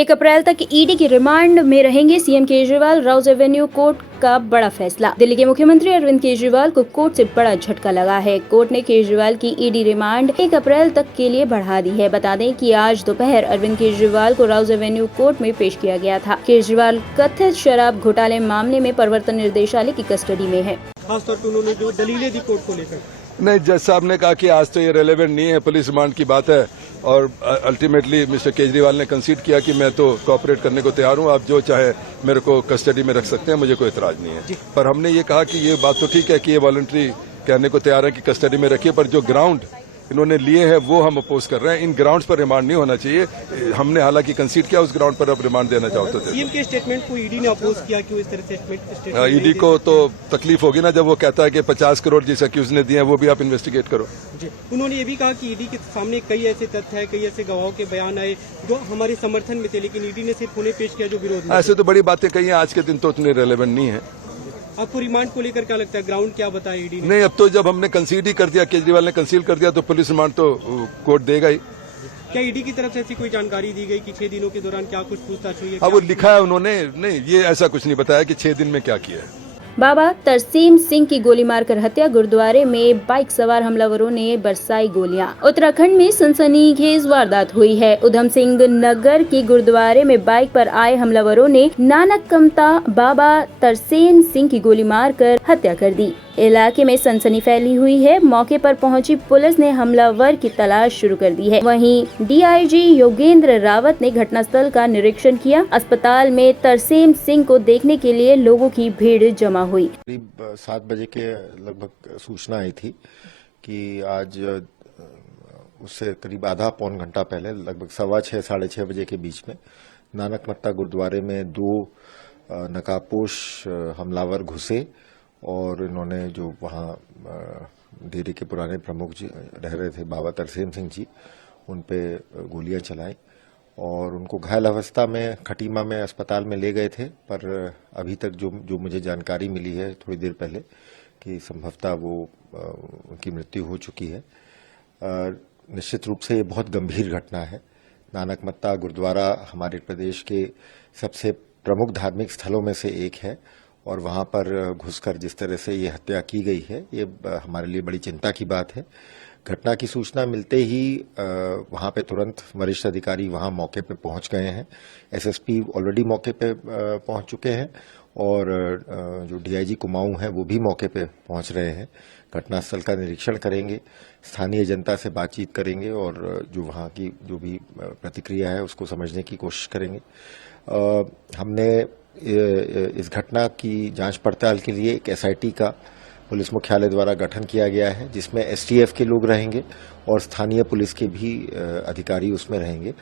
1 अप्रैल तक ईडी की रिमांड में रहेंगे CM Kejriwal. Rouse Avenue court का बड़ा फैसला। दिल्ली के मुख्यमंत्री अरविंद केजरीवाल को कोर्ट से बड़ा झटका लगा है। कोर्ट ने केजरीवाल की ईडी रिमांड 1 अप्रैल तक के लिए बढ़ा दी है। बता दें कि आज दोपहर अरविंद केजरीवाल को राउज एवेन्यू कोर्ट में पेश किया गया था। केजरीवाल कथित शराब घोटाले मामले में प्रवर्तन निदेशालय की कस्टडी में है। खासतौर पर उन्होंने जो दलीलें दी कोर्ट को लेकर, नहीं, जज साहब ने कहा कि आज तो ये रेलेवेंट नहीं है, पुलिस रिमांड की बात है और अल्टीमेटली मिस्टर केजरीवाल ने कंसीड किया कि मैं तो कोऑपरेट करने को तैयार हूं, आप जो चाहे मेरे को कस्टडी में रख सकते हैं, मुझे कोई इतराज नहीं है। पर हमने ये कहा कि ये बात तो ठीक है कि ये वॉलंटरी कहने को तैयार है कि कस्टडी में रखिए, पर जो ग्राउंड इन्होंने लिए हैं वो हम अपोज कर रहे हैं। इन ग्राउंड्स पर रिमांड नहीं होना चाहिए। हमने हालांकि कंसीड किया उस ग्राउंड पर अब रिमांड देना चाहते थे। सीएम के स्टेटमेंट को ईडी ने अपोज किया, क्यों इस तरह से स्टेटमेंट? ईडी को तो तकलीफ होगी ना जब वो कहता है कि 50 करोड़ जिस अक्यूज ने दिए हैं वो भी आप इन्वेस्टिगेट करो। जी, उन्होंने ये भी कहा कि ईडी के सामने कई ऐसे तथ्य है, कई ऐसे गवाहों के बयान आए जो हमारे समर्थन में थे, लेकिन ईडी ने सिर्फ उन्हें पेश किया जो विरोध में। ऐसे तो बड़ी बातें कही हैं, आज के दिन तो उतने रेलेवेंट नहीं है। आपको रिमांड को लेकर क्या लगता है, ग्राउंड क्या बताया ईडी ने? नहीं, अब तो जब हमने कंसीड ही कर दिया, केजरीवाल ने कंसीड कर दिया, तो पुलिस रिमांड तो कोर्ट देगा ही। क्या ईडी की तरफ से ऐसी कोई जानकारी दी गई कि 6 दिनों के दौरान क्या कुछ पूछताछ हुई है? अब वो लिखा है उन्होंने, नहीं ये ऐसा कुछ नहीं बताया कि 6 दिन में क्या किया है। बाबा तरसेम सिंह की गोली मारकर हत्या। गुरुद्वारे में बाइक सवार हमलावरों ने बरसाई गोलियां। उत्तराखंड में सनसनीखेज वारदात हुई है। उधम सिंह नगर के गुरुद्वारे में बाइक पर आए हमलावरों ने नानक कमता बाबा तरसेम सिंह की गोली मारकर हत्या कर दी। इलाके में सनसनी फैली हुई है। मौके पर पहुंची पुलिस ने हमलावर की तलाश शुरू कर दी है। वहीं डीआईजी योगेंद्र रावत ने घटनास्थल का निरीक्षण किया। अस्पताल में तरसेम सिंह को देखने के लिए लोगों की भीड़ जमा हुई। करीब 7 बजे के लगभग सूचना आई थी कि आज उससे करीब आधा पौन घंटा पहले लगभग 6:15 साढ़े 6 बजे के बीच में नानक मत्ता गुरुद्वारे में 2 नकाबपोश हमलावर घुसे और इन्होंने जो वहाँ डेरे के पुराने प्रमुख जी रह रहे थे बाबा तरसेम सिंह जी, उन पे गोलियां चलाई और उनको घायल अवस्था में खटीमा में अस्पताल में ले गए थे। पर अभी तक जो मुझे जानकारी मिली है थोड़ी देर पहले कि संभवतः वो उनकी मृत्यु हो चुकी है। निश्चित रूप से ये बहुत गंभीर घटना है। नानक मत्ता गुरुद्वारा हमारे प्रदेश के सबसे प्रमुख धार्मिक स्थलों में से एक है और वहां पर घुसकर जिस तरह से ये हत्या की गई है, ये हमारे लिए बड़ी चिंता की बात है। घटना की सूचना मिलते ही वहां पे तुरंत वरिष्ठ अधिकारी वहां मौके पे पहुंच गए हैं। एसएसपी ऑलरेडी मौके पे पहुंच चुके हैं और जो डीआईजी कुमाऊं है वो भी मौके पे पहुंच रहे हैं। घटनास्थल का निरीक्षण करेंगे, स्थानीय जनता से बातचीत करेंगे और जो वहां की जो भी प्रतिक्रिया है उसको समझने की कोशिश करेंगे। हमने इस घटना की जांच पड़ताल के लिए एक एसआईटी का पुलिस मुख्यालय द्वारा गठन किया गया है, जिसमें एसटीएफ के लोग रहेंगे और स्थानीय पुलिस के भी अधिकारी उसमें रहेंगे।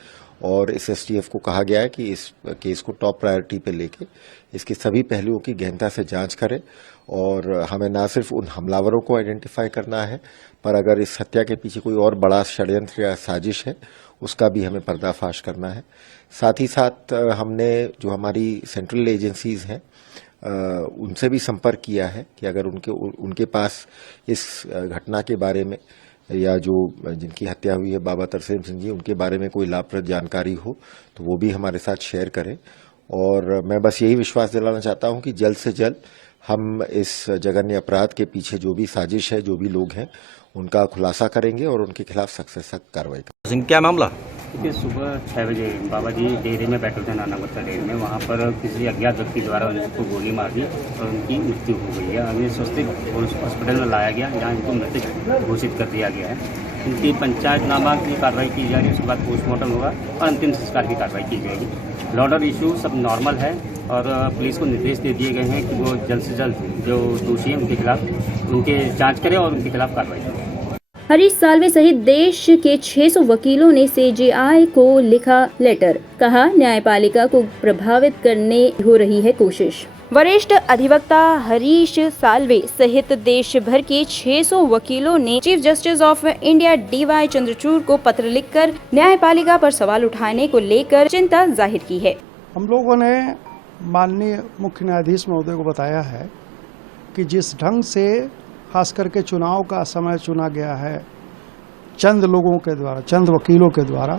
और इस एसटीएफ को कहा गया है कि इस केस को टॉप प्रायोरिटी पे लेके इसके सभी पहलुओं की गहनता से जांच करे और हमें न सिर्फ उन हमलावरों को आइडेंटिफाई करना है, पर अगर इस हत्या के पीछे कोई और बड़ा षड्यंत्र या साजिश है उसका भी हमें पर्दाफाश करना है। साथ ही साथ हमने जो हमारी सेंट्रल एजेंसीज हैं उनसे भी संपर्क किया है कि अगर उनके पास इस घटना के बारे में या जो जिनकी हत्या हुई है बाबा तरसेम सिंह जी, उनके बारे में कोई लाभप्रद जानकारी हो तो वो भी हमारे साथ शेयर करें। और मैं बस यही विश्वास दिलाना चाहता हूं कि जल्द से जल्द हम इस जघन्य अपराध के पीछे जो भी साजिश है, जो भी लोग हैं, उनका खुलासा करेंगे और उनके खिलाफ सख्त से सख्त कार्रवाई करेंगे। क्या मामला? देखिए, सुबह 6 बजे बाबा जी डेरे में बैठे थे, नानक मत्ता डेरे में। वहाँ पर किसी अज्ञात व्यक्ति द्वारा उनको गोली मार दी और उनकी मृत्यु हो गई है। अभी स्वस्तिक हॉस्पिटल में लाया गया, जहाँ इनको मृतक घोषित कर दिया गया है। इनकी पंचायतनामा की कार्रवाई की जा रही है, उसके बाद पोस्टमार्टम होगा और अंतिम संस्कार की कार्रवाई की जाएगी। लॉ और इशू सब नॉर्मल है और पुलिस को निर्देश दे दिए गए हैं कि वो जल्द से जल्द जो दोषी हैं उनके खिलाफ उनके जाँच करें और उनके खिलाफ कार्रवाई करें। हरीश साल्वे सहित देश के 600 वकीलों ने सीजेआई को लिखा लेटर। कहा, न्यायपालिका को प्रभावित करने हो रही है कोशिश। वरिष्ठ अधिवक्ता हरीश साल्वे सहित देश भर के 600 वकीलों ने chief justice of India D Y Chandrachud को पत्र लिखकर न्यायपालिका पर सवाल उठाने को लेकर चिंता जाहिर की है। हम लोगों ने माननीय मुख्य न्यायाधीश महोदय को बताया है कि जिस ढंग से खास करके चुनाव का समय चुना गया है चंद लोगों के द्वारा, चंद वकीलों के द्वारा,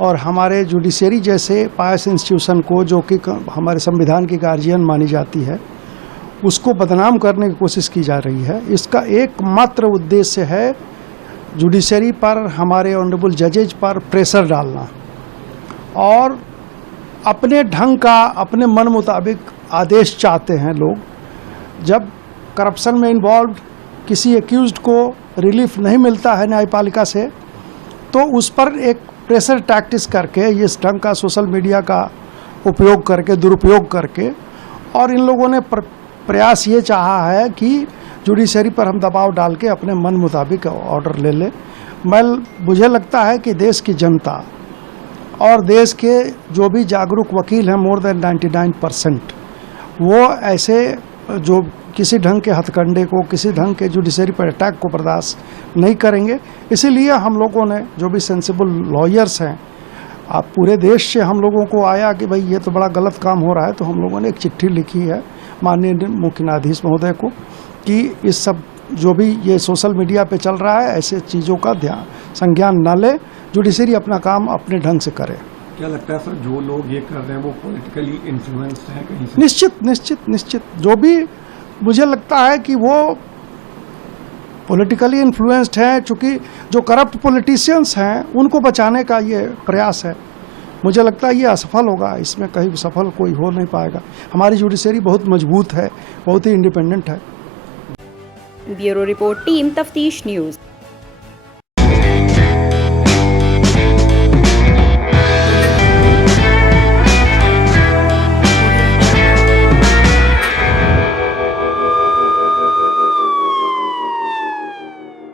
और हमारे जुडिशरी जैसे पायस इंस्टीट्यूशन को, जो कि हमारे संविधान की गार्जियन मानी जाती है, उसको बदनाम करने की कोशिश की जा रही है। इसका एकमात्र उद्देश्य है जुडिशरी पर, हमारे ऑनरेबल जजेज पर प्रेशर डालना और अपने ढंग का, अपने मन मुताबिक आदेश चाहते हैं लोग। जब करप्शन में इन्वॉल्व किसी एक्यूज्ड को रिलीफ नहीं मिलता है न्यायपालिका से, तो उस पर एक प्रेशर टैक्टिस करके, इस ढंग का सोशल मीडिया का उपयोग करके, दुरुपयोग करके, और इन लोगों ने प्रयास ये चाहा है कि जुडिशरी पर हम दबाव डाल के अपने मन मुताबिक ऑर्डर ले लें। मुझे लगता है कि देश की जनता और देश के जो भी जागरूक वकील हैं, मोर देन 99%, वो ऐसे जो किसी ढंग के हथकंडे को, किसी ढंग के जुडिशरी पर अटैक को बर्दाश्त नहीं करेंगे। इसीलिए हम लोगों ने, जो भी सेंसिबल लॉयर्स हैं, आप पूरे देश से हम लोगों को आया कि भाई ये तो बड़ा गलत काम हो रहा है, तो हम लोगों ने एक चिट्ठी लिखी है माननीय मुख्य न्यायाधीश महोदय को कि इस सब जो भी ये सोशल मीडिया पे चल रहा है, ऐसे चीज़ों का संज्ञान न ले, जुडिशरी अपना काम अपने ढंग से करे। क्या लगता है सर, जो लोग ये कर रहे हैं वो पॉलिटिकली इन्फ्लुएंस्ड हैं कहीं से? निश्चित जो भी, मुझे लगता है कि वो पॉलिटिकली इन्फ्लुएंस्ड हैं, चूँकि जो करप्ट पॉलिटिशियंस हैं उनको बचाने का ये प्रयास है। मुझे लगता है ये असफल होगा, इसमें कहीं सफल कोई हो नहीं पाएगा। हमारी जुडिशरी बहुत मजबूत है, बहुत ही इंडिपेंडेंट है। ब्यूरो रिपोर्ट, टीम तफ्तीश न्यूज़।